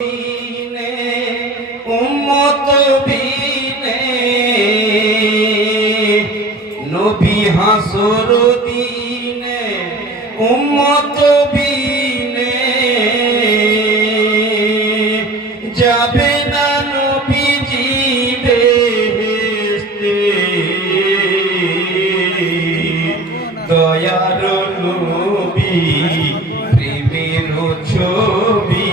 বিনে উম্মত বিনে নবী হাসর দিনে উম্মত বিনে যাবে না নবীজি বেহেশতে দয়ার নবী প্রেমের ছবি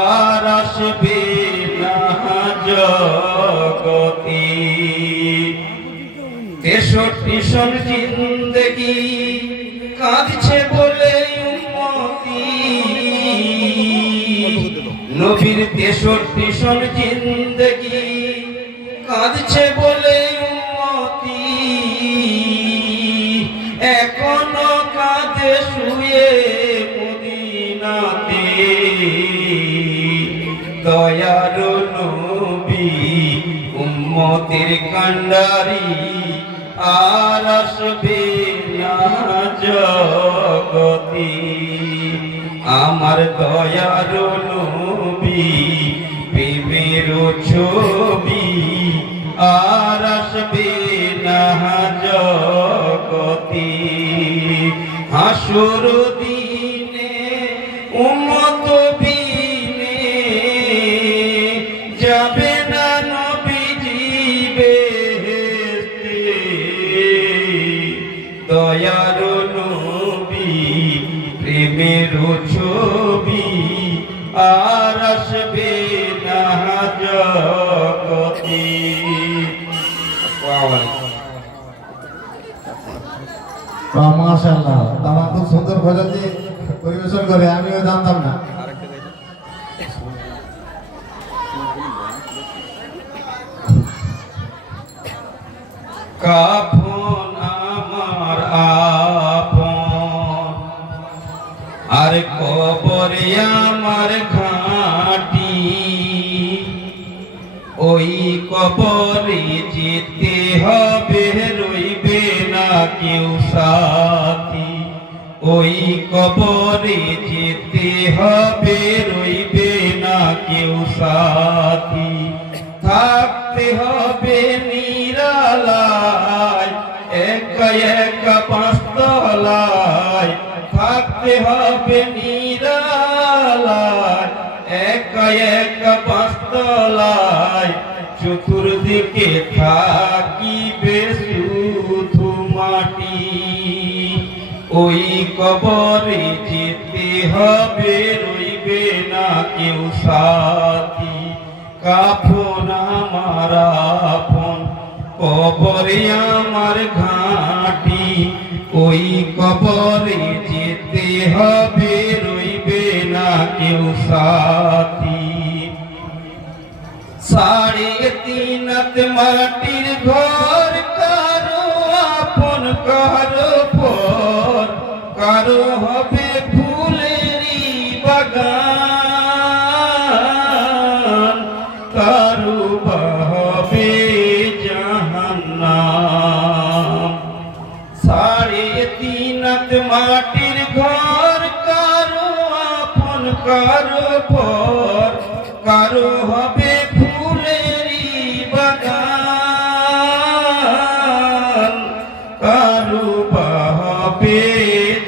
আর আসবে না জগতে। 63 সন জিন্দেগি কাঁদছে বলে উম্মতি, নবীর 63 সন জিন্দেগি কাঁদছে বলে উম্মতি, এখনো কাঁদে শুয়ে মদিনাতে। দয়ার নবী উম্মতের কান্ডারি আর আসবে না জগতে। আমার দয়ার নবী প্রেমের ছবি আর আসবে না জগতে। হাসর দিনে উম্মত বিনে যাবে না নবীজি বেহেশতে। দয়ার নবী প্রেমের ছবি আর আসবে না জগতে। মাশাআল্লাহ, তারা খুব সুন্দর ভজনটি পরিবেশন করে, আমিও জানতাম না। কাফন আমার আপন আর কবরে আমার ঘাঁটি, ওই কবরে যেতে হবে রইবে না কেউ সাথী। ওই কবরে যেতে হবে রইবে না কেউ সাথী। থাকতে হবে নিরালায় একা একা পাঁচতলায়, থাকতে হবে নিরালায় একা একা পাঁচতলায়। চতুর্দিকে থাকিবে শুধু মাটি, ওই কবরে যেতে হবে রইবে না কেউ সাথী। কাফন আমার আপন কবরে আমার ঘাঁটি, ওই কবরে যেতে হবে রইবে না কেউ সাথী। 3.5 মাটির ঘর, কারো আপন কারো পর, কারো হবে ফুলেরই বাগান, কারো হবে জাহান্নাম। 3.5 মাটির ঘর, কারো আপন কারো পর, কারো হবে ফুলেরই বাগান, কারো হবে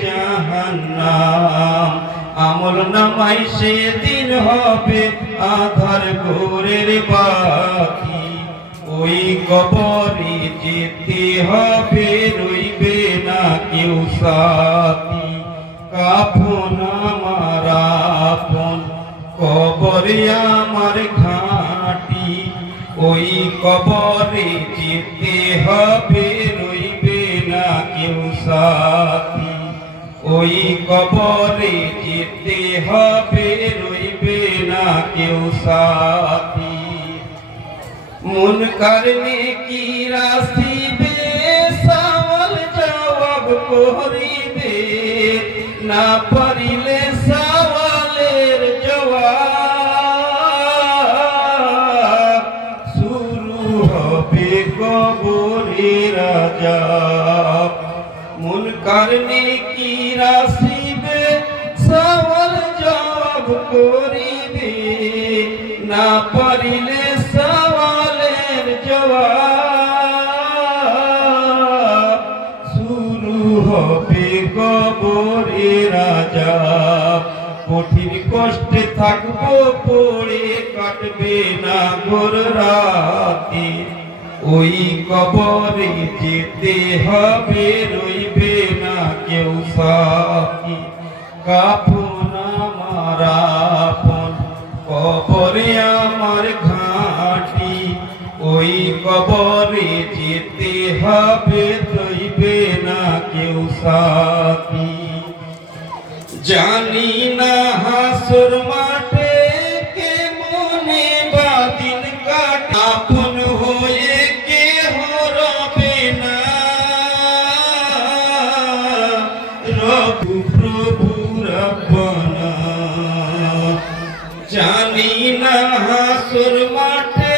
জাহান্নাম। আমল নামাই সেদিন হবে আধার ঘোরের বাতি, ওই কবরে যেতে হবে রইবে না কেউ সাথী। কাফন আমার আপন কবরে আমার ঘাঁটি, ওই কবরে যেতে হবে রইবে না কেউ সাথী। ওই কবরে যেতে হবে রইবে না কেউ সাথী। মুনকার নেকির আসিবে সওয়াল জবাব করিবে, না পারিলে সওয়ালের জবাব। শুরু হবে কবরের আযাব। মুনকার নেকির আসিবে সওয়াল জবাব করিবে, না পারিলে সওয়ালের জবাব শুরু হবে কবরের আযাব কঠিন কষ্টে থাকবো পড়ে কাটবে না ভোর রাতে ওই কবরে যেতে হবে রইবে না কেউ সাথী কাফন আমার আপন কবরে আমার ঘাঁটি ওই কবরে যেতে হবে রইবে না কেউ সাথী জানি না হাসর মাঠে কেমনে বাদিন কাটে আপন হয়ে কেহ রবে না রঘু প্রভু রব্বানা জানি না হাসর মাঠে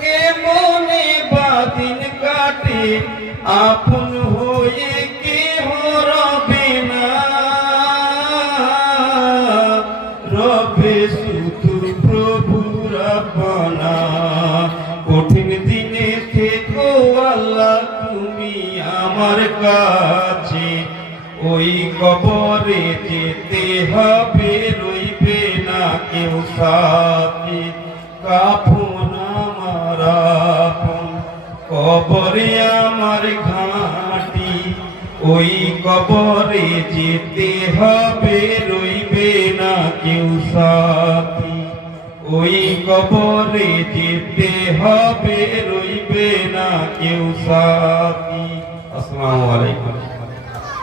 কেমনে বাদিন কাটে আপন হয়ে কেহ রবে না রবে শুধু প্রভু রব্বানা কঠিন দিনে থেকো আল্লাহ তুমি আমার কাছে ওই কবরে যেতে হবে রইবে না কেউ সাথী কাফন আমার আপন কবরে আমার ঘাঁটি ওই কবরে যেতে হবে রইবে না কেউ সাথী ওই কবরে যেতে হবে রইবে না কেউ সাথী আসসালামু আলাইকুম